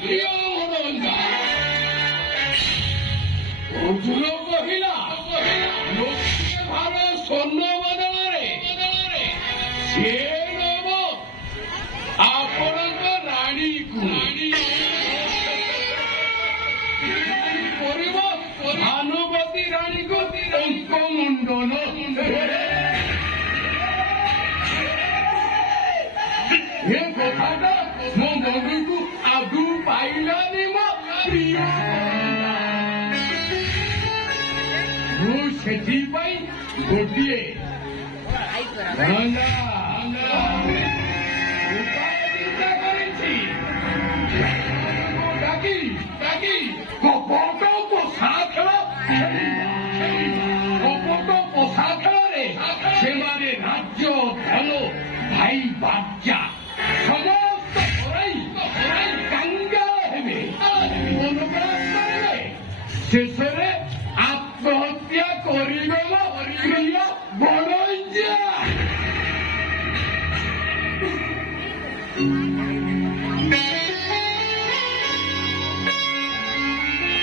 প্রিয় মনোরঞ্জন। অর্জুন কহিলা লোকে ভার স্বর্ণ বদଳରେ সে নব ଆପଣଙ୍କ ରାଣୀକୁ କରିବ ଭାନୁବତୀ ରାଣୀକୁ ଟଙ୍କ ମୁଣ୍ଡନ। ଏ କଥାଟା ମୋ ମନକୁ ଆଦୌ ପାଇଲାନି ମୋ ପ୍ରିୟ। ମୁଁ ସେଥିପାଇଁ ଗୋଟିଏ ଚିନ୍ତା କରିଛି। ଡାକି କପଟ ପୋଷା ଖେଳ କପଟ ପୋଷା ଖେଳରେ ସେମାନେ ରାଜ୍ୟ ଧନ ଭାଇ ବାଜା ସମସ୍ତ ହରାଇ କାଙ୍ଗାଳ ହେବେ, ମନପ୍ରାଣ କରିବେ। ଶେଷରେ ଆତ୍ମହତ୍ୟା କରିଗଲ ପ୍ରିୟ ବଣଜା।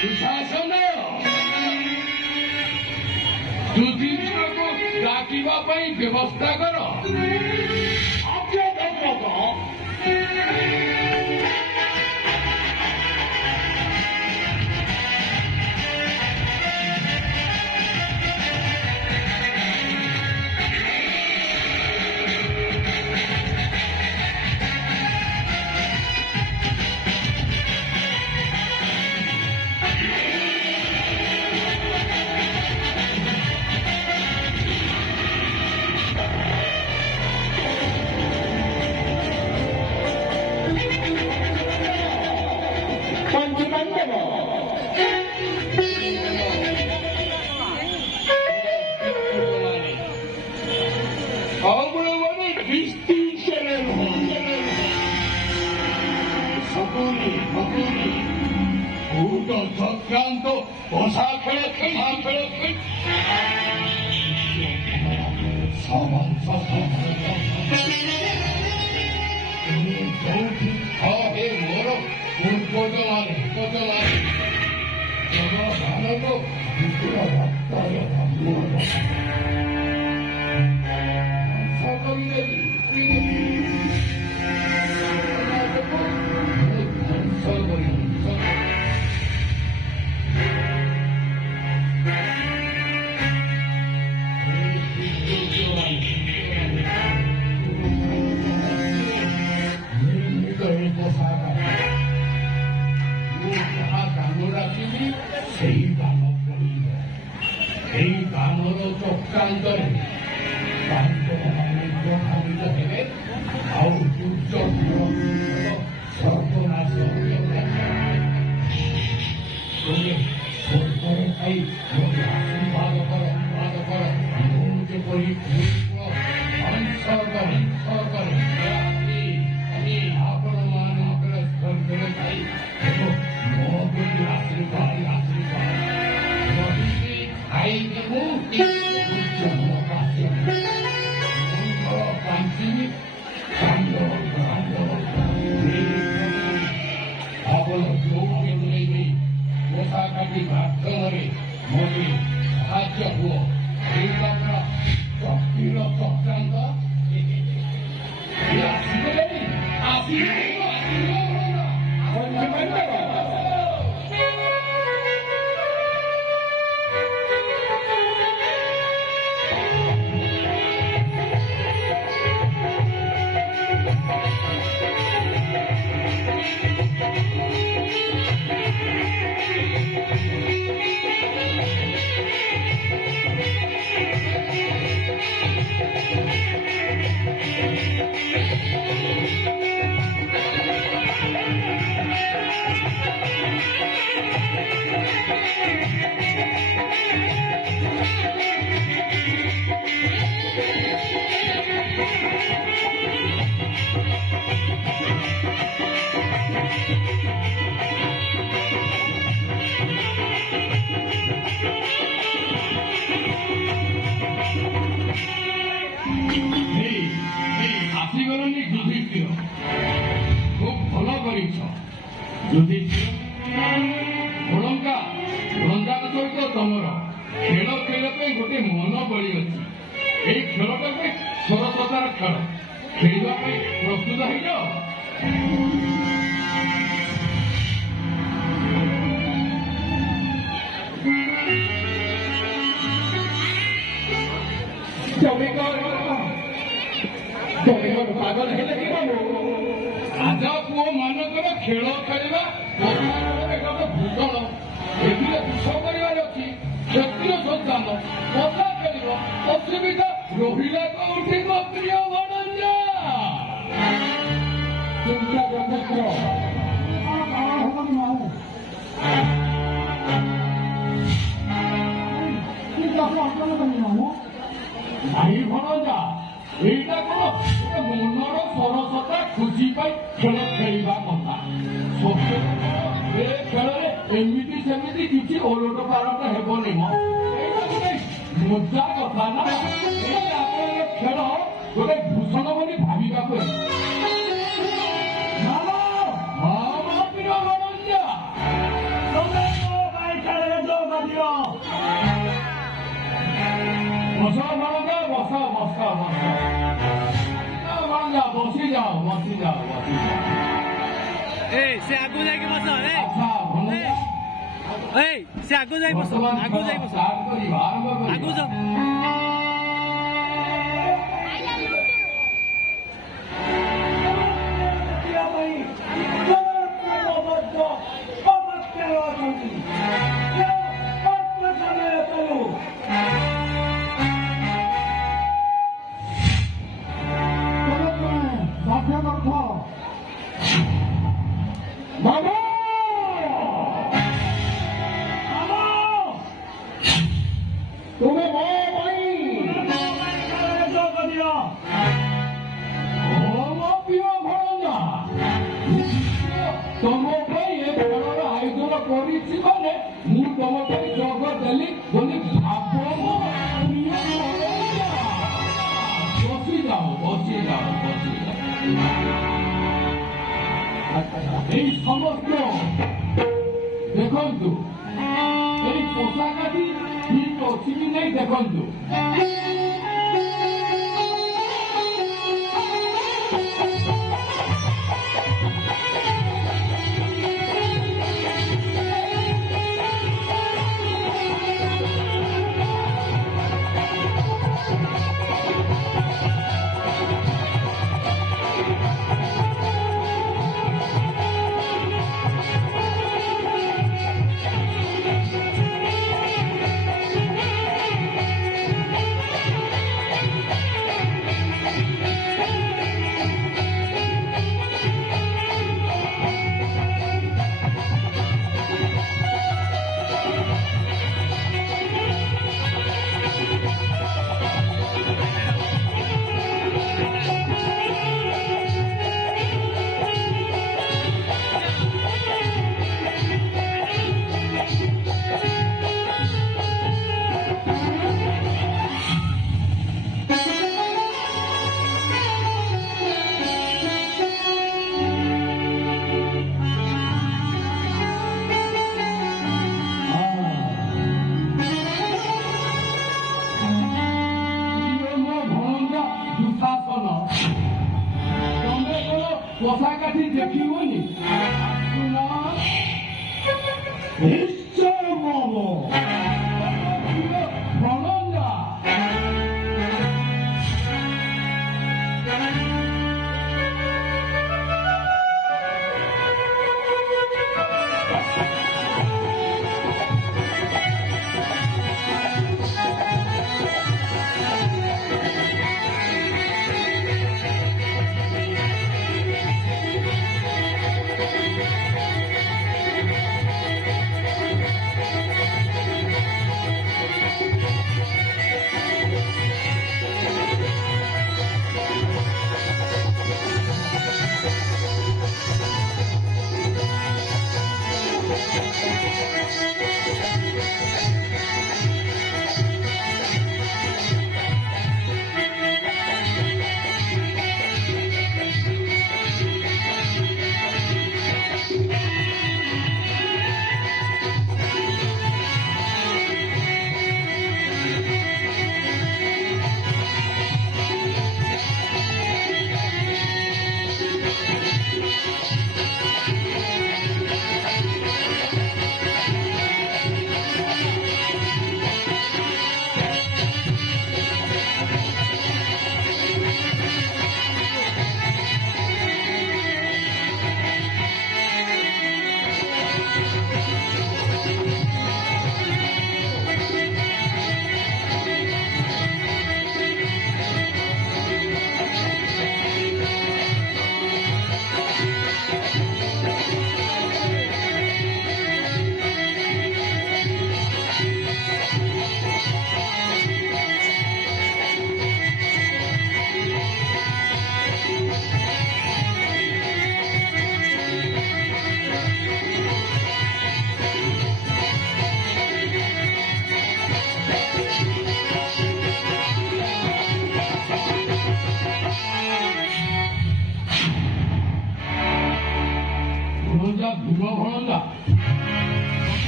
ସୁଶାସନ ଯୁଧିଷ୍ଠିରକୁ ଡାକିବା ପାଇଁ ବ୍ୟବସ୍ଥା କର। চক্রান্ত পোষা খেলে হে মোর পূর্বজমানে সেই কাম করিব। এই কামর চক্রান্তরে প্রভাবিত হেবে ଆଉ দুর্যোগ সর্বনাশ খাই আশীর্বাদ কর ମୁଁ ଯେପରି ଅଂଶ କରି ଆପଣମାନଙ୍କର ସ୍ୱର୍ଗରେ ଥାଇ ମୋ ପ୍ରତି ଆଶୀର୍ବାଦ ଖାଇଦେବୁ ପାଞ୍ଚିବି ଆପଣ ଯୋଉଠି ନେଇ ମଶା କାଟି ମାଧ୍ୟମରେ ମୋତେ ସାହାଯ୍ୟ ହୁଅ। ଏଇଟା ଶକ୍ତିର ଚକ୍ରାନ୍ତ ଆସିଗଲେଣି ବଳଙ୍କା ରଞ୍ଜାନ ସହିତ ତମର ଖେଳ ଖେଳିବା ପାଇଁ ଗୋଟେ ମନ ବଳି ଅଛି। ଏଇ ଖେଳଟା ଗୋଟେ ସରସତାର ଖେଳ। ଖେଳିବା ପାଇଁ ପ୍ରସ୍ତୁତ ହେଇଯାଅ। ପାଗଳ ହେଲେ କି ରାଜା ପୁଅ ମାନଙ୍କର ଖେଳ ଖେଳିବା ଭୂଷଣ। ଏଥିରେ ବିଷ କରିବାର ଅଛି। କ୍ଷତ୍ରିୟ ସନ୍ତାନ କଥା ଖେଳିବ, ଅସୁବିଧା ରହିଲା କୋଉଠି ମୋ ପ୍ରିୟ ଭଣଜା? ଚିନ୍ତା ଯଥେଷ୍ଟ। ଭାଇ ଭଣଜା, ଏଇଟା କଣ ମନର ସରସତା ଖୁସି ପାଇଁ ଖେଳ ଖେଳିବା କଥା। ଏ ଖେଳରେ ଏମିତି ସେମିତି କିଛି ଓଲଟ ପାଲଟ ହେବନି। ଏଇଟା ଗୋଟେ ମଜା କଥା ନା। ଆପଣଙ୍କ ଖେଳ ଗୋଟେ ଭୂଷଣ ବୋଲି ଭାବିବାକୁ ବସିଯାଅ ବସିଯାଅ ବସିଯାଅ। ସେ ଆଗକୁ ଯାଇକି ବସ। ସେ ଆଗକୁ ଯାଇ ବସ। ଆଗକୁ ଯାଇ ବସ। ଆଗକୁ ଯାଅ। ତମ ପାଇଁ ଏ ଖେଳର ଆୟୋଜନ କରିଛି ମାନେ ମୁଁ ତମ ପାଇଁ ଯୋଗ ଦେଲି ବୋଲି ଭାବ। ବସିଯାଅ ବସିଯାଅ ବସିଯାଅ। এই সমস্ত ଦେଖନ୍ତୁ ଏଇ ପୋଷାକଟି ଠିକ ଅଛି କି ନାଇଁ ଦେଖନ୍ତୁ। ପୋଷାକଟି ଦେଖିବନି ନିଶ୍ଚୟ ଭଣଜା।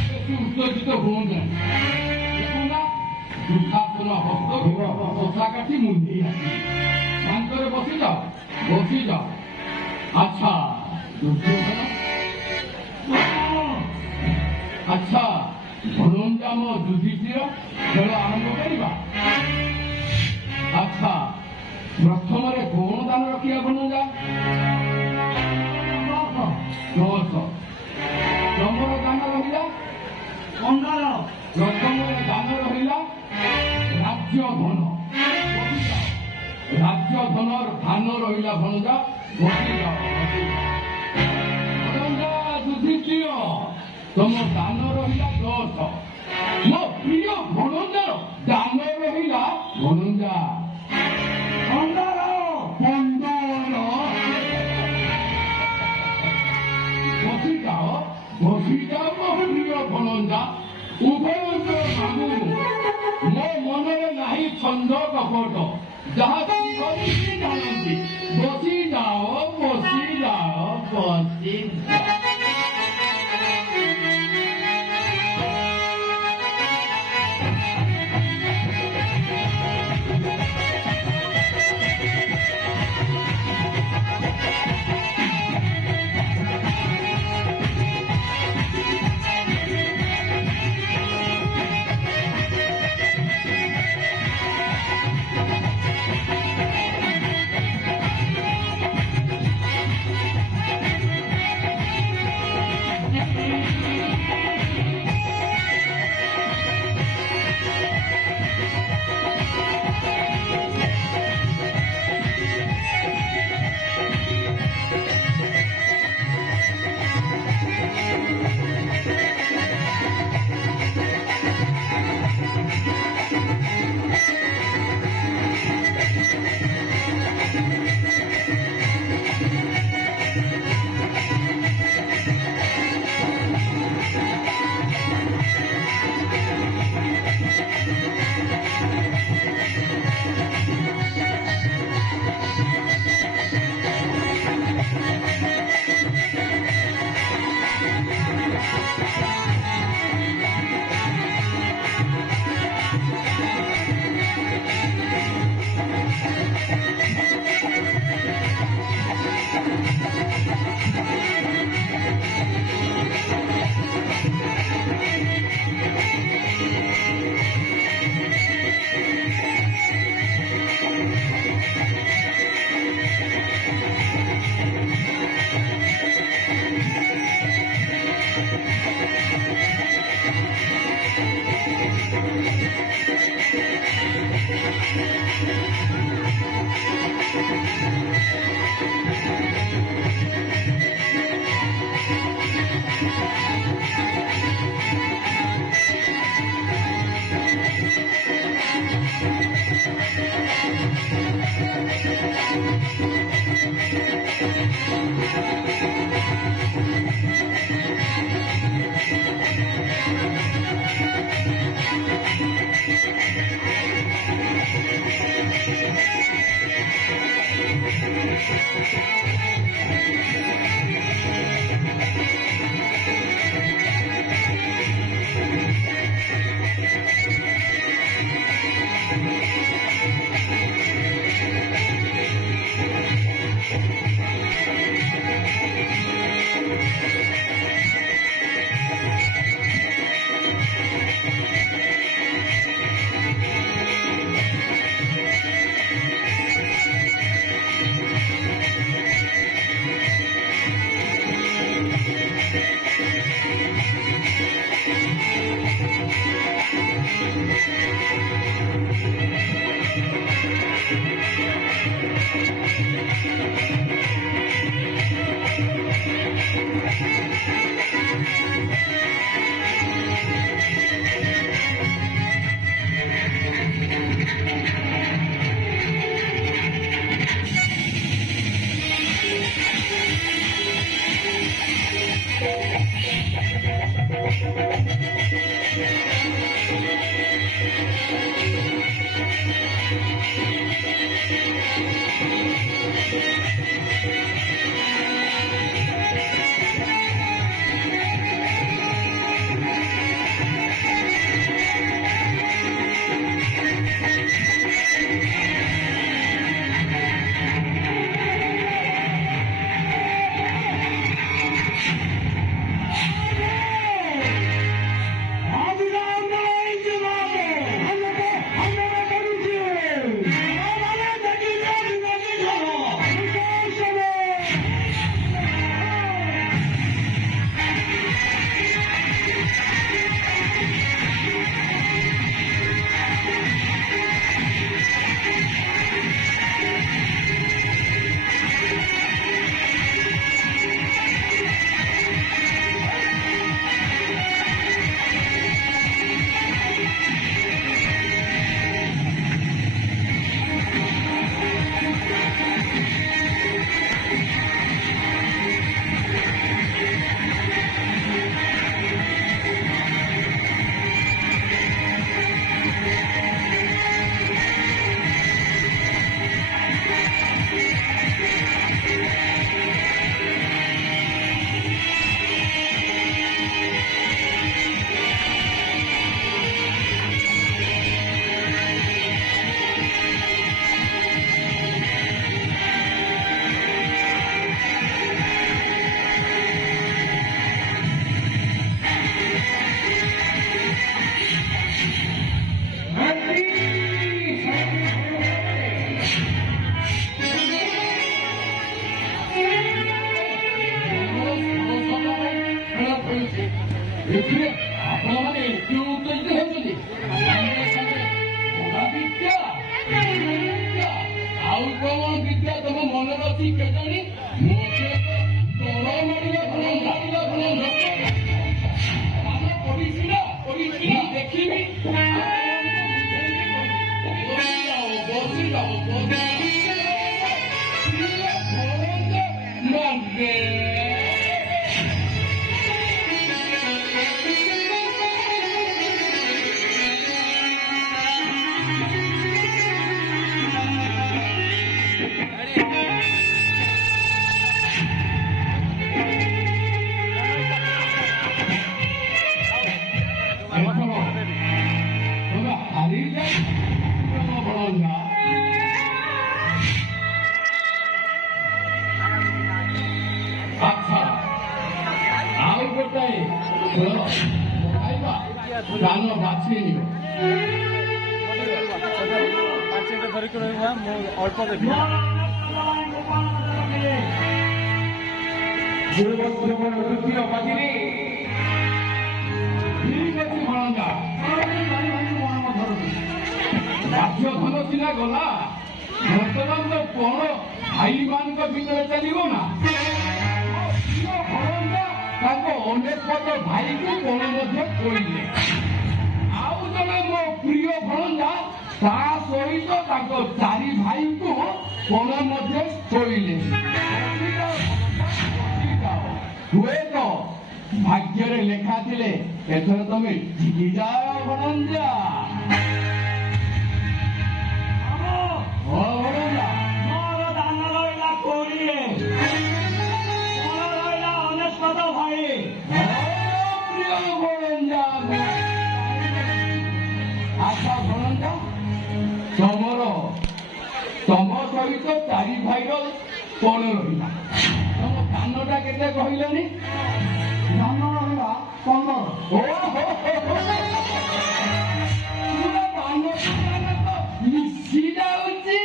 বেশি উত্তেজিত হুঁবেন দেখুন না দুঃখাসন হস্ত শশা কাঠি মুন্ডেই আসি শান্তরে বসে যাও বসে যাও আচ্ছা দুর্যোধন আচ্ছা ধনঞ্জাম যুধিষ্ঠির ଖେଳ ଆରମ୍ଭ କରିବା ଆଚ୍ଛା ପ୍ରଥମରେ କଣ ଦାନ ରଖିବା ଧନଞ୍ଜା 10 ତମର ଦାନ ରହିଲା 15 ପ୍ରଥମରେ ଦାନ ରହିଲା ରାଜ୍ୟ ଧନ ରାଜ୍ୟ ଧନର ଧାନ ରହିଲା ଭଣଜା ବସିଯାଅ ଭଣଜା ଯୁଧିଷ୍ଠିର ତମ ଦାନ ରହିଲା 10 ମୋ ପ୍ରିୟ ଭଣଜାର ଦାନ ରହିଲା ଭଣଜା 15 ବସିଯାଅ ବସିଯାଅ ମୋ ପ୍ରିୟ ଭଣଜା ଉଭୟଙ୍କର ମାମୁ ମୋ ମନରେ ନାହିଁ ଛନ୍ଦ କପଟ ଯାହା କରିକି ଜାଣନ୍ତି ବସିଯାଅ ବସିଯାଅ ବସିଯାଅ ଏଥିରେ ଆପଣମାନେ ଏତେ ଉତ୍ତେଜିତ ହେଉଛନ୍ତି ସାଙ୍ଗେ ସାଙ୍ଗେ ଭୋଗା ବିଦ୍ୟା ଆଉ କଣ ବିଦ୍ୟା ତମ ମନରେ ଅଛି କେଜାଣି ମୋତେ ତଳ ମାରିବା ଭଲ ଆମେ ପଡ଼ିଛି ନା ଦେଖିବି ବସିଯାଅ ଆଉ ଗୋଟାଏ ଧାନ ବାଛି ନିଅ ଧରିକି ରହିବା ମୁଁ ଅଳ୍ପ ଦେବି ଠିକ ଅଛି ଭଣଜା ରାଜ୍ୟ ଧନ ସିନା ଗଲା ବର୍ତ୍ତମାନ ତ କଣ ଭାଇମାନଙ୍କ ଭିତରେ ଚାଲିବ ନା ଭଣଜା ତାଙ୍କ ଅନେକ ଭାଇକୁ କଣ ମଧ୍ୟ କହିଲେ ଆଉ ଜଣେ ମୋ ପ୍ରିୟ ଭଣଜା ତା ସହିତ ତାଙ୍କ ଚାରି ଭାଇଙ୍କୁ କଣ ମଧ୍ୟ କହିଲେ ହୁଏତ ଭାଗ୍ୟରେ ଲେଖା ଥିଲେ ଏଥର ତମେ ଜିତି ଯାଅ ଭଣଜା ଭଣଜା ମୋର ଧାନ ରହିଲା 20 ମୋର ରହିଲା 99 ଭାଇ ପ୍ରିୟ ଭଣଜା ଆଚ୍ଛା ଭଣଜା ତମ ସହିତ ଚାରି ଭାଇର କଣ ରହିଲା ତମ ଧାନଟା କେତେ କହିଲେନି ଧାନ ରହିଲା 15 ମିଶି ଯାଉଛି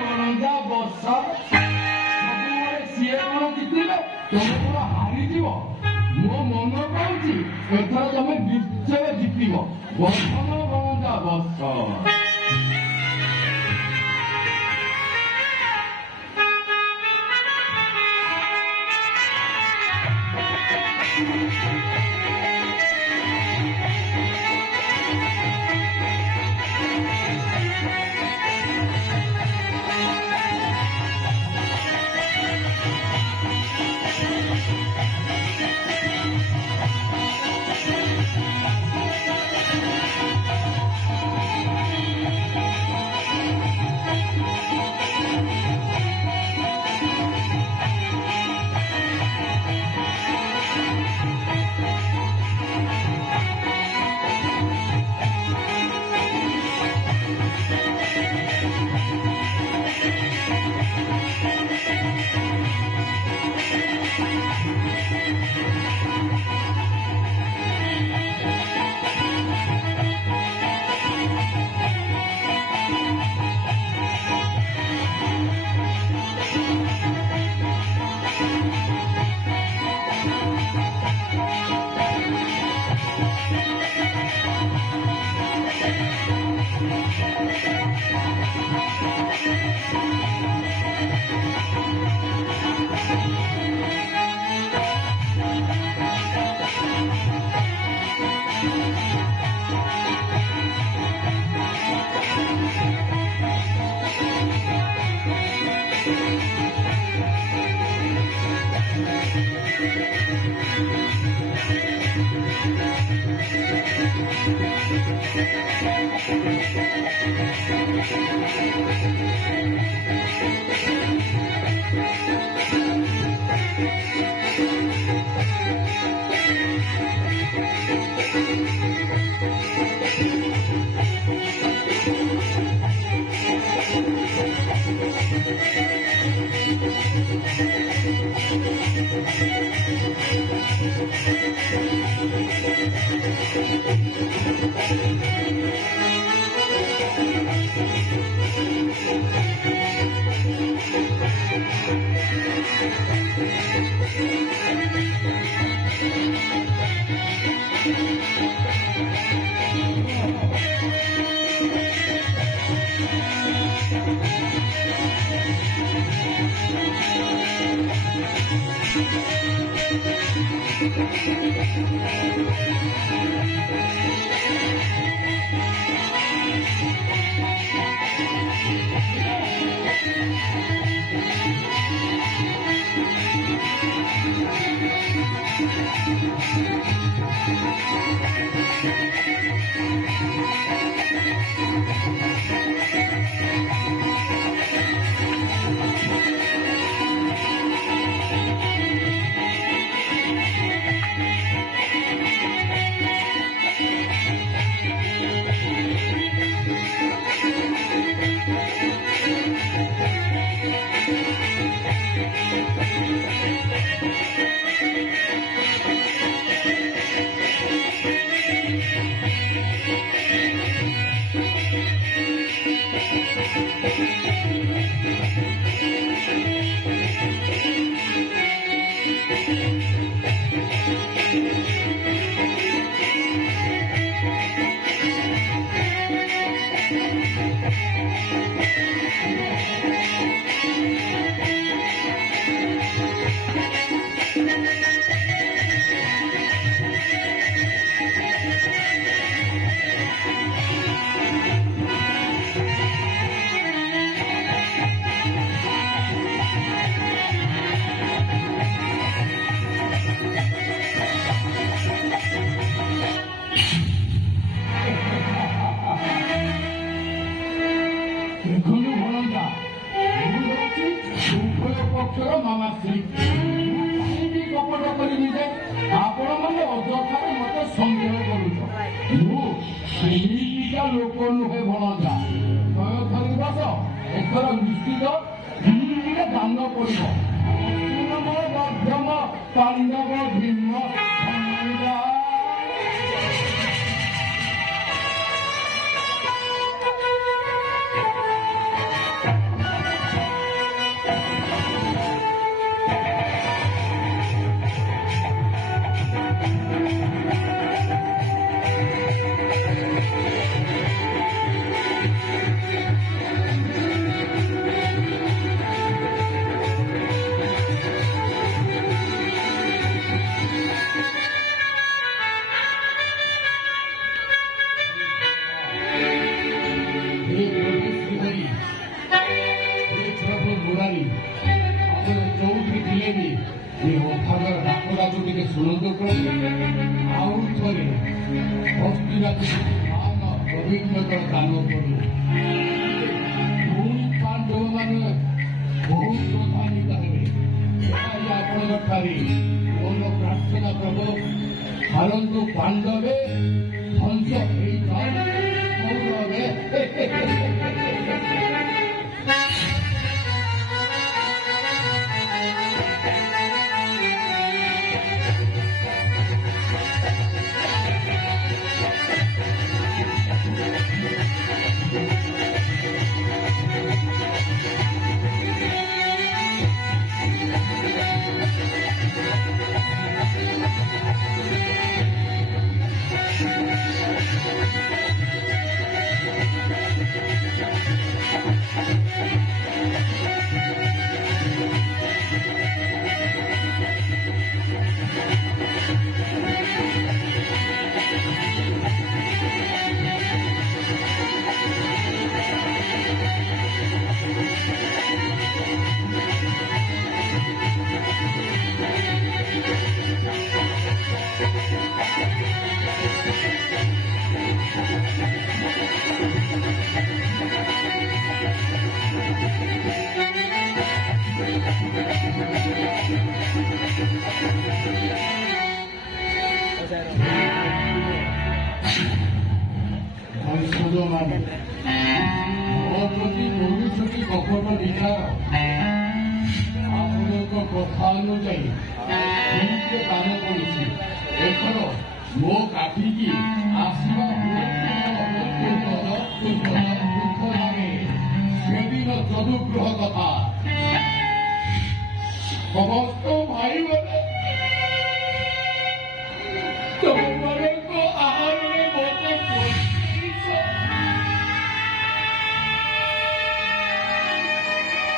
ଭଣଜା ବର୍ଷ ସବୁବେଳେ ସିଏ କଣ ଜିତିବେ ତମେ କଣ ହାରିଯିବ ମୋ ମନ କହୁଛି ଏଥର ତମେ ନିଶ୍ଚୟ ଜିତିବ ବର୍ଷନ ଭଣଜା ବର୍ଷ ଦେଖନ୍ତୁ ଭଣଜା, ମୁଁ ହେଉଛି ଉଭୟ ପକ୍ଷର ମାମା ସ୍ତ୍ରୀ। କାହିଁକି କପଟ କରିବି ଯେ ଆପଣମାନେ ଅଯଥାରେ ମତେ ସନ୍ଦେହ କରୁଛ? ମୁଁ ସେମିତିକା ଲୋକ ନୁହେଁ ଭଣଜା। ଜୟ ଧରି ବସ, ଏଥର ନିଶ୍ଚିତ ଧୀରେ ଦାନ କରିବ। ଅସୁରମ ମଧ୍ୟମ ପାଣ୍ଡବ ଭୀମ ଭଣଜା। ଶୁଣନ୍ତୁ ଆଉ ଥରେ ହସ୍ତିରାଜ ପବିତ୍ର ଦାନ କରୁ। ପୁଣି ପାଣ୍ଡବମାନେ ବହୁତ ପ୍ରଧାନିତ ହେବେ। ଆପଣଙ୍କ ଠାରେ ମୋର ପ୍ରାର୍ଥନା ପ୍ରଭୁ, ହାରନ୍ତୁ ପାଣ୍ଡବେ ଧ୍ୱଂସ ହେଇଯାଉ କୌରବେ। ସଂସଦମାନେ ମୋ ପ୍ରତି କରୁଛନ୍ତି କପଟ ବିଚାର। ଆପଣଙ୍କ କଥା ଅନୁଯାୟୀ ଠିକ୍ କାମ କରୁଛି। ଏଥର ମୋ କାଠିକି ଆସିବା ଦୁଃଖ ଲାଗେ। ସେଦିନ ଚତୁର୍ଗ୍ରହ କଥା ସମସ୍ତ ଭାଇମାନେ ତମମାନଙ୍କ ଆହାରରେ ମତେ ପୋଷିଛ।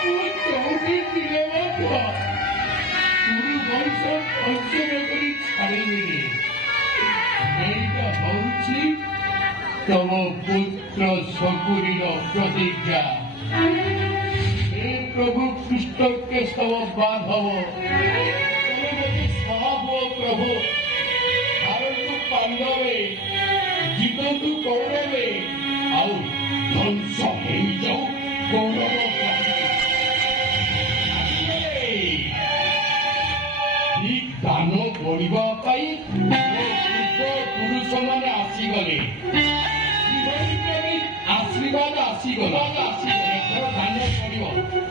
ମୁଁ ଚଉଠି ଥିଲେ ମଧ୍ୟ ଗୁରୁ ବଂଶ ପଞ୍ଚମ କରି ତମ ପୁତ୍ର ଶକୁନିର ପ୍ରତିଜ୍ଞା हे प्रभु कृष्ण केशव माधव महाभो प्रभु भारतु पांडवे जीतु कौरवे आउ ध्वंस हो जाऊ कौरव ठीक दान करने पुरुष मैंने आसीगले आशीर्वाद आसीगला दान कर